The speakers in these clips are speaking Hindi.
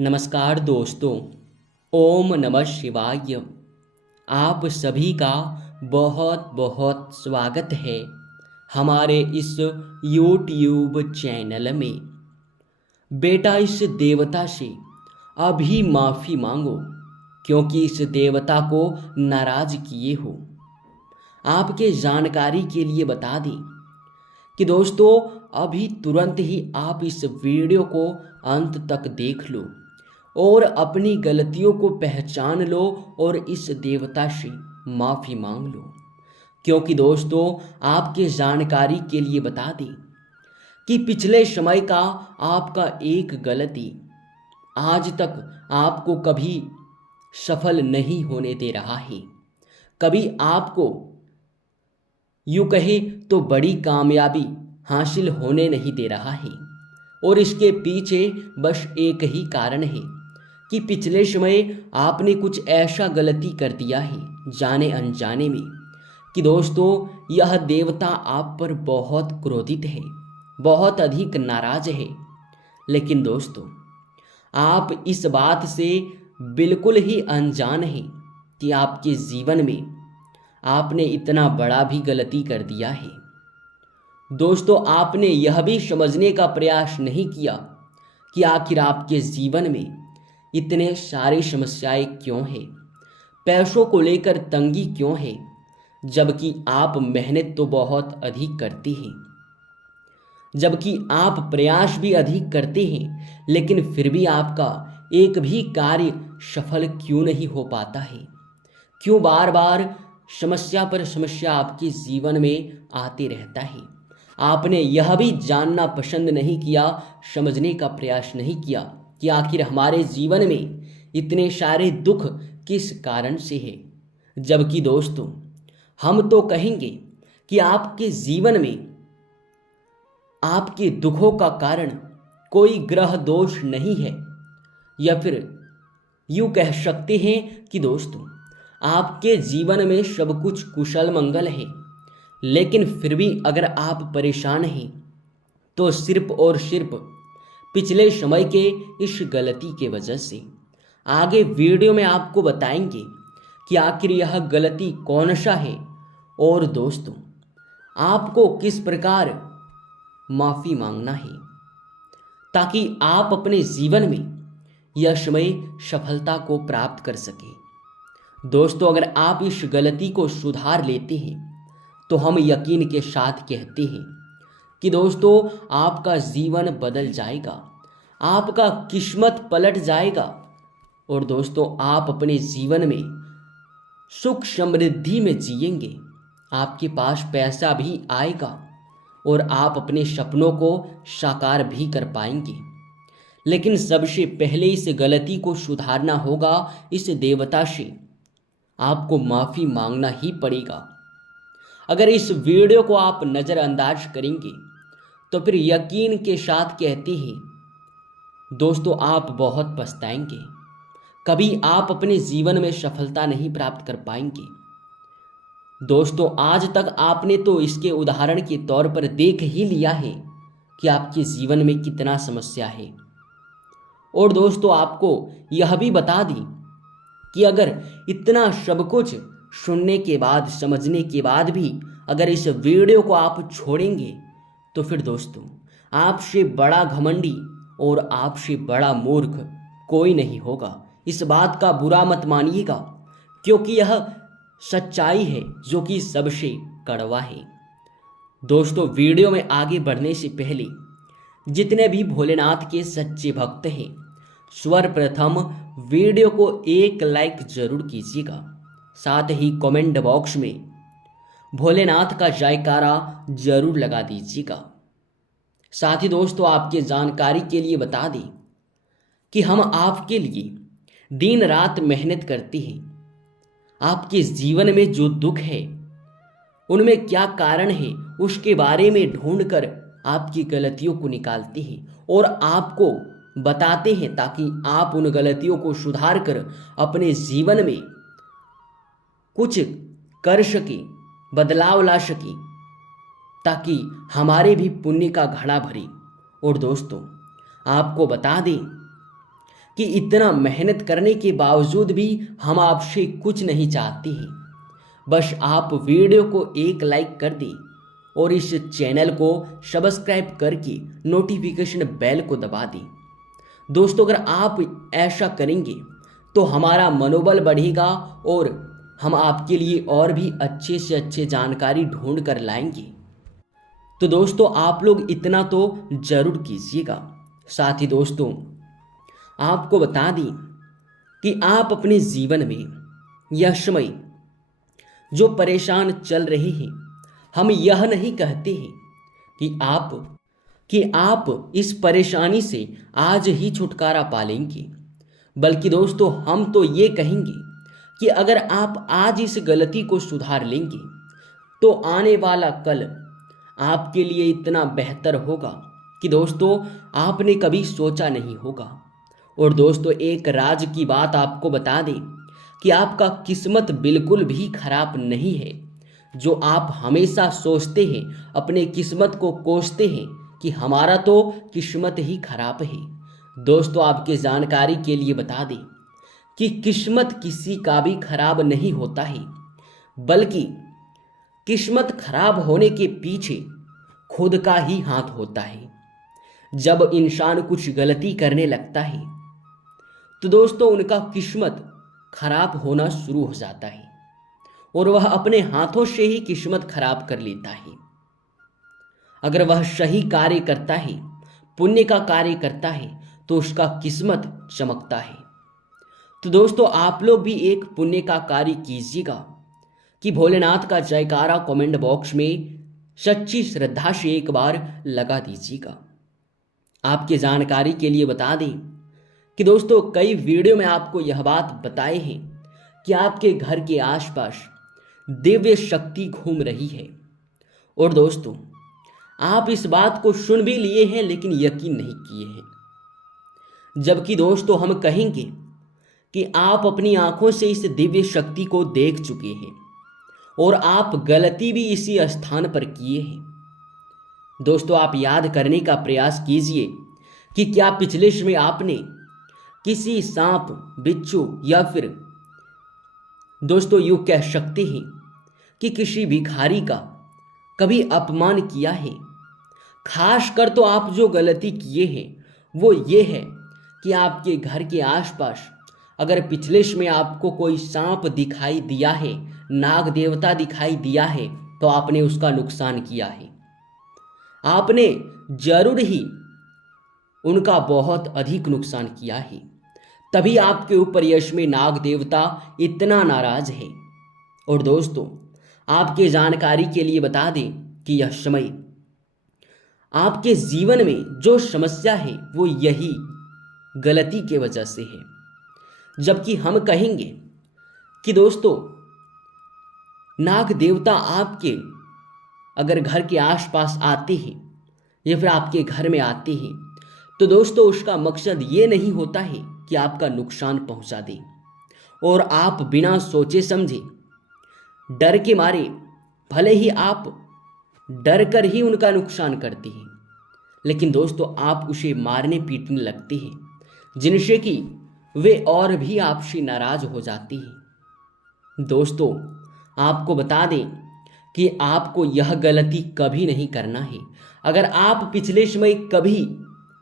नमस्कार दोस्तों। ओम नमः शिवाय। आप सभी का बहुत बहुत स्वागत है हमारे इस YouTube चैनल में। बेटा, इस देवता से अभी माफ़ी मांगो क्योंकि इस देवता को नाराज किए हो। आपके जानकारी के लिए बता दें कि दोस्तों अभी तुरंत ही आप इस वीडियो को अंत तक देख लो और अपनी गलतियों को पहचान लो और इस देवता से माफ़ी मांग लो। क्योंकि दोस्तों आपके जानकारी के लिए बता दें कि पिछले समय का आपका एक गलती आज तक आपको कभी सफल नहीं होने दे रहा है, कभी आपको यूँ कहे तो बड़ी कामयाबी हासिल होने नहीं दे रहा है। और इसके पीछे बस एक ही कारण है कि पिछले समय आपने कुछ ऐसा गलती कर दिया है जाने अनजाने में कि दोस्तों यह देवता आप पर बहुत क्रोधित है, बहुत अधिक नाराज है। लेकिन दोस्तों आप इस बात से बिल्कुल ही अनजान हैं कि आपके जीवन में आपने इतना बड़ा भी गलती कर दिया है। दोस्तों आपने यह भी समझने का प्रयास नहीं किया कि आखिर आपके जीवन में इतने सारी समस्याएं क्यों हैं, पैसों को लेकर तंगी क्यों है, जबकि आप मेहनत तो बहुत अधिक करते हैं, जबकि आप प्रयास भी अधिक करते हैं, लेकिन फिर भी आपका एक भी कार्य सफल क्यों नहीं हो पाता है? क्यों बार बार समस्या पर समस्या आपके जीवन में आते रहता है? आपने यह भी जानना पसंद नहीं किया, समझने का प्रयास नहीं किया कि आखिर हमारे जीवन में इतने सारे दुख किस कारण से है। जबकि दोस्तों हम तो कहेंगे कि आपके जीवन में आपके दुखों का कारण कोई ग्रह दोष नहीं है, या फिर यूँ कह सकते हैं कि दोस्तों आपके जीवन में सब कुछ कुशल मंगल है, लेकिन फिर भी अगर आप परेशान हैं तो सिर्फ और सिर्फ पिछले समय के इस गलती के वजह से। आगे वीडियो में आपको बताएंगे कि आखिर यह गलती कौन सा है और दोस्तों आपको किस प्रकार माफ़ी मांगना है ताकि आप अपने जीवन में यशमय सफलता को प्राप्त कर सकें। दोस्तों अगर आप इस गलती को सुधार लेते हैं तो हम यकीन के साथ कहते हैं कि दोस्तों आपका जीवन बदल जाएगा, आपका किस्मत पलट जाएगा और दोस्तों आप अपने जीवन में सुख समृद्धि में जिएंगे। आपके पास पैसा भी आएगा और आप अपने सपनों को साकार भी कर पाएंगे। लेकिन सबसे पहले इस गलती को सुधारना होगा। इस देवता से आपको माफ़ी मांगना ही पड़ेगा। अगर इस वीडियो को आप नज़रअंदाज करेंगे तो फिर यकीन के साथ कहते हैं दोस्तों आप बहुत पछताएंगे, कभी आप अपने जीवन में सफलता नहीं प्राप्त कर पाएंगे। दोस्तों आज तक आपने तो इसके उदाहरण के तौर पर देख ही लिया है कि आपके जीवन में कितना समस्या है। और दोस्तों आपको यह भी बता दी कि अगर इतना सब कुछ सुनने के बाद, समझने के बाद भी अगर इस वीडियो को आप छोड़ेंगे तो फिर दोस्तों आपसे बड़ा घमंडी और आपसे बड़ा मूर्ख कोई नहीं होगा। इस बात का बुरा मत मानिएगा क्योंकि यह सच्चाई है जो कि सबसे कड़वा है। दोस्तों वीडियो में आगे बढ़ने से पहले जितने भी भोलेनाथ के सच्चे भक्त हैं सर्वप्रथम वीडियो को एक लाइक जरूर कीजिएगा, साथ ही कमेंट बॉक्स में भोलेनाथ का जयकारा जरूर लगा दीजिएगा। साथ ही दोस्तों आपके जानकारी के लिए बता दें कि हम आपके लिए दिन रात मेहनत करते हैं। आपके जीवन में जो दुख है उनमें क्या कारण है उसके बारे में ढूंढकर आपकी गलतियों को निकालते हैं और आपको बताते हैं ताकि आप उन गलतियों को सुधार कर अपने जीवन में कुछ कर सके, बदलाव ला सके, ताकि हमारे भी पुण्य का घड़ा भरे। और दोस्तों आपको बता दें कि इतना मेहनत करने के बावजूद भी हम आपसे कुछ नहीं चाहते हैं। बस आप वीडियो को एक लाइक कर दें और इस चैनल को सब्सक्राइब करके नोटिफिकेशन बेल को दबा दें। दोस्तों, अगर आप ऐसा करेंगे तो हमारा मनोबल बढ़ेगा और हम आपके लिए और भी अच्छे से अच्छे जानकारी ढूंढ कर लाएंगे। तो दोस्तों, आप लोग इतना तो ज़रूर कीजिएगा। साथ ही दोस्तों, आपको बता दें कि आप अपने जीवन में यह समय जो परेशान चल रहे हैं, हम यह नहीं कहते हैं कि आप इस परेशानी से आज ही छुटकारा पा लेंगे, बल्कि दोस्तों हम तो ये कहेंगे कि अगर आप आज इस गलती को सुधार लेंगे तो आने वाला कल आपके लिए इतना बेहतर होगा कि दोस्तों आपने कभी सोचा नहीं होगा। और दोस्तों, एक राज की बात आपको बता दें कि आपका किस्मत बिल्कुल भी खराब नहीं है। जो आप हमेशा सोचते हैं, अपने किस्मत को कोसते हैं कि हमारा तो किस्मत ही खराब है। दोस्तों, आपके जानकारी के लिए बता दें कि किस्मत किसी का भी खराब नहीं होता है, बल्कि किस्मत खराब होने के पीछे खुद का ही हाथ होता है। जब इंसान कुछ गलती करने लगता है तो दोस्तों उनका किस्मत खराब होना शुरू हो जाता है और वह अपने हाथों से ही किस्मत खराब कर लेता है। अगर वह सही कार्य करता है, पुण्य का कार्य करता है, तो उसका किस्मत चमकता है। तो दोस्तों, आप लोग भी एक पुण्य का कार्य कीजिएगा कि भोलेनाथ का जयकारा कमेंट बॉक्स में सच्ची श्रद्धा से एक बार लगा दीजिएगा। आपके जानकारी के लिए बता दें कि दोस्तों कई वीडियो में आपको यह बात बताए हैं कि आपके घर के आसपास दिव्य शक्ति घूम रही है। और दोस्तों, आप इस बात को सुन भी लिए हैं लेकिन यकीन नहीं किए हैं। जबकि दोस्तों हम कहेंगे कि आप अपनी आंखों से इस दिव्य शक्ति को देख चुके हैं और आप गलती भी इसी स्थान पर किए हैं। दोस्तों, आप याद करने का प्रयास कीजिए कि क्या पिछले समय आपने किसी सांप, बिच्छू या फिर दोस्तों यूं कह सकते हैं कि किसी भिखारी का कभी अपमान किया है। खासकर तो आप जो गलती किए हैं वो ये है कि आपके घर के आसपास अगर पिछले समय आपको कोई सांप दिखाई दिया है, नाग देवता दिखाई दिया है, तो आपने उसका नुकसान किया है। आपने जरूर ही उनका बहुत अधिक नुकसान किया है, तभी आपके ऊपर यश में नाग देवता इतना नाराज है। और दोस्तों, आपके जानकारी के लिए बता दें कि यह समय आपके जीवन में जो समस्या है वो यही गलती के वजह से है। जबकि हम कहेंगे कि दोस्तों नाग देवता आपके अगर घर के आसपास आते हैं या फिर आपके घर में आते हैं तो दोस्तों उसका मकसद ये नहीं होता है कि आपका नुकसान पहुंचा दे और आप बिना सोचे समझे डर के मारे भले ही आप डर कर ही उनका नुकसान करते हैं, लेकिन दोस्तों आप उसे मारने पीटने लगते हैं जिनसे कि वे और भी आपसे नाराज हो जाते हैं। दोस्तों, आपको बता दें कि आपको यह गलती कभी नहीं करना है। अगर आप पिछले समय कभी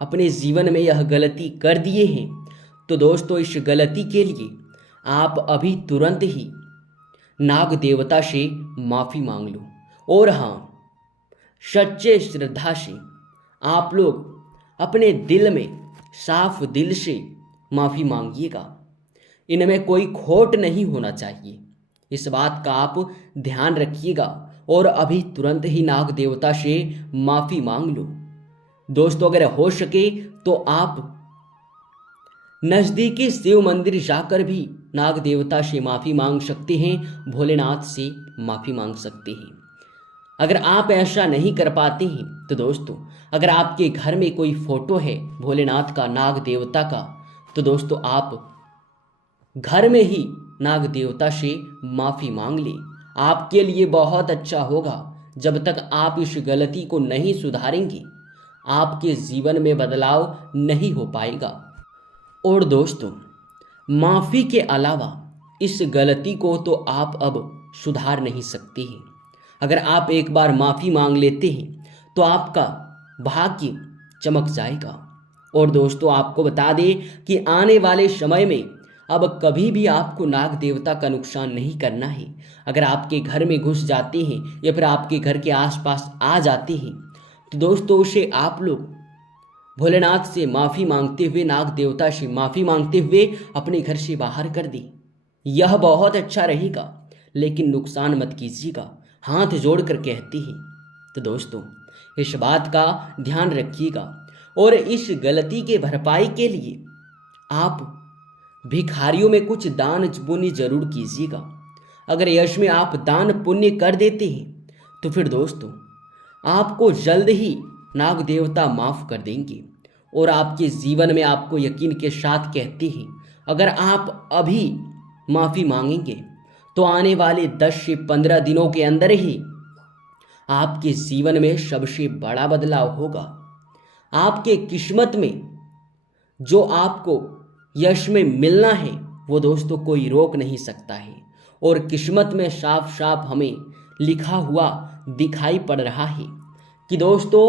अपने जीवन में यह गलती कर दिए हैं तो दोस्तों इस गलती के लिए आप अभी तुरंत ही नाग देवता से माफ़ी मांग लो। और हाँ, सच्चे श्रद्धा से आप लोग अपने दिल में साफ दिल से माफ़ी मांगिएगा। इनमें कोई खोट नहीं होना चाहिए, इस बात का आप ध्यान रखिएगा और अभी तुरंत ही नाग देवता से माफ़ी मांग लो। दोस्तों, अगर हो सके तो आप नज़दीकी शिव मंदिर जाकर भी नाग देवता से माफ़ी मांग सकते हैं, भोलेनाथ से माफ़ी मांग सकते हैं। अगर आप ऐसा नहीं कर पाते हैं तो दोस्तों अगर आपके घर में कोई फ़ोटो है भोलेनाथ का, नाग देवता का, तो दोस्तों आप घर में ही नाग देवता से माफ़ी मांग लें। आपके लिए बहुत अच्छा होगा। जब तक आप इस गलती को नहीं सुधारेंगे आपके जीवन में बदलाव नहीं हो पाएगा। और दोस्तों, माफ़ी के अलावा इस गलती को तो आप अब सुधार नहीं सकते हैं। अगर आप एक बार माफ़ी मांग लेते हैं तो आपका भाग्य चमक जाएगा। और दोस्तों, आपको बता दें कि आने वाले समय में अब कभी भी आपको नाग देवता का नुकसान नहीं करना है। अगर आपके घर में घुस जाते हैं या फिर आपके घर के आसपास आ जाते हैं तो दोस्तों, उसे आप लोग भोलेनाथ से माफ़ी मांगते हुए, नाग देवता से माफ़ी मांगते हुए अपने घर से बाहर कर दें। यह बहुत अच्छा रहेगा, लेकिन नुकसान मत कीजिएगा, हाथ जोड़कर कहते हैं। तो दोस्तों, इस बात का ध्यान रखिएगा। और इस गलती के भरपाई के लिए आप भिखारियों में कुछ दान पुण्य जरूर कीजिएगा। अगर यश में आप दान पुण्य कर देते हैं तो फिर दोस्तों, आपको जल्द ही नाग देवता माफ कर देंगे। और आपके जीवन में, आपको यकीन के साथ कहते हैं, अगर आप अभी माफ़ी मांगेंगे तो आने वाले 10 से 15 दिनों के अंदर ही आपके जीवन में सबसे बड़ा बदलाव होगा। आपके किस्मत में जो आपको यश में मिलना है वो दोस्तों कोई रोक नहीं सकता है। और किस्मत में साफ साफ हमें लिखा हुआ दिखाई पड़ रहा है कि दोस्तों,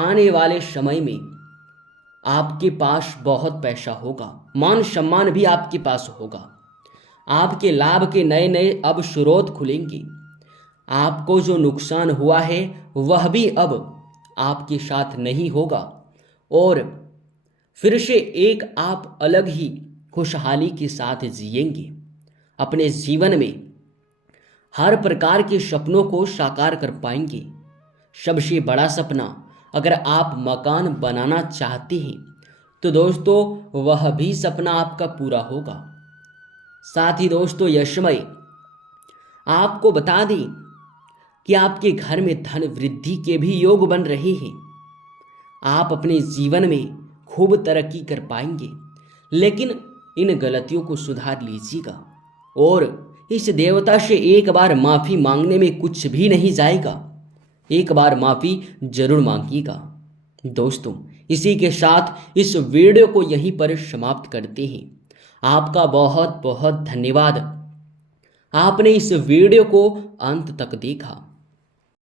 आने वाले समय में आपके पास बहुत पैसा होगा, मान सम्मान भी आपके पास होगा, आपके लाभ के नए नए अब स्रोत खुलेंगे। आपको जो नुकसान हुआ है वह भी अब आपके साथ नहीं होगा। और फिर से एक आप अलग ही खुशहाली के साथ जिएंगे। अपने जीवन में हर प्रकार के सपनों को साकार कर पाएंगे। सबसे बड़ा सपना, अगर आप मकान बनाना चाहते हैं तो दोस्तों, वह भी सपना आपका पूरा होगा। साथ ही दोस्तों, यशमय आपको बता दें कि आपके घर में धन वृद्धि के भी योग बन रहे हैं। आप अपने जीवन में खूब तरक्की कर पाएंगे, लेकिन इन गलतियों को सुधार लीजिएगा। और इस देवता से एक बार माफ़ी मांगने में कुछ भी नहीं जाएगा, एक बार माफ़ी जरूर मांगिएगा। दोस्तों, इसी के साथ इस वीडियो को यहीं पर समाप्त करते हैं। आपका बहुत बहुत धन्यवाद, आपने इस वीडियो को अंत तक देखा।